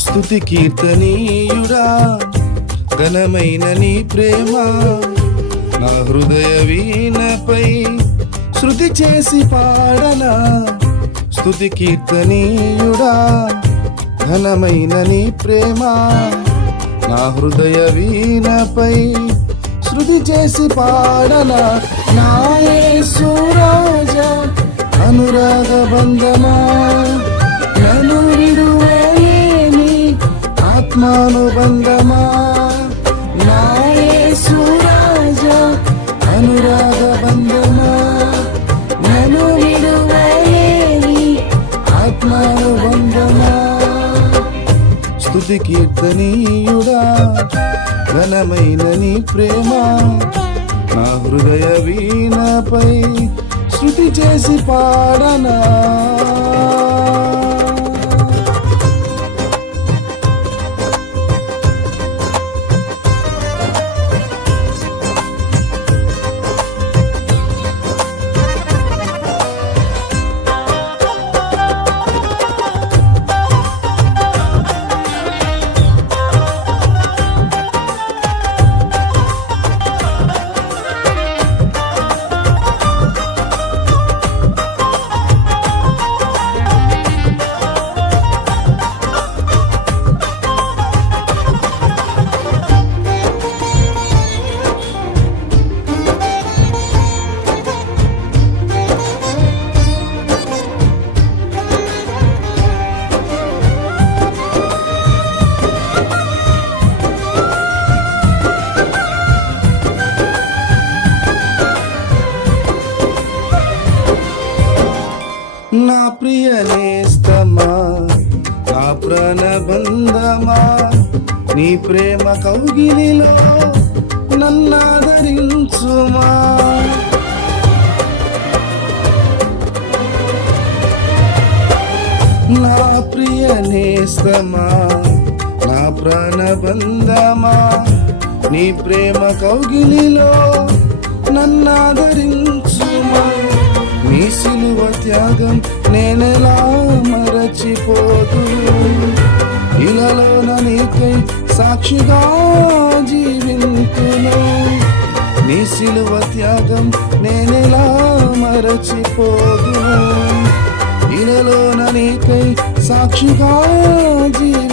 స్తుతి కీర్తనీయుడా ఘనమైన నీ ప్రేమ నా హృదయ వీణపై శృతి చేసి పాడనా. స్తుతి కీర్తనీయుడా ఘనమైన నీ ప్రేమ నా హృదయ వీణపై శృతి చేసి పాడనా. నా యేసు రాజా అనురాగ బంధమా నన్ను విడువలేని ఆత్మానుబంధమా. నా యేసు రాజా అనురాగ బంధమా నన్ను విడువలేని ఆత్మానుబంధమా. స్తుతి కీర్తనీయుడా ఘనమైన నీ ప్రేమ నా హృదయ వీణపై శృతి చేసి పాడనా. నా ప్రియ నేస్తమా నా ప్రాణబంధమా నీ ప్రేమ కౌగిలిలో నన్నాదరించుమా. నా ప్రియ నేస్తమా నా ప్రాణబంధమా నీ ప్రేమ కౌగిలిలో నన్నాదరించుమా. నీ సిలువ త్యాగం నేనెలా మరచిపోదు, ఇలాలోన నీకై సాక్షిగా జీవింతును. నీ సిలువ త్యాగం నేనెలా మరచిపోదు, ఇలాలోన నీకై సాక్షిగా జీవింతును.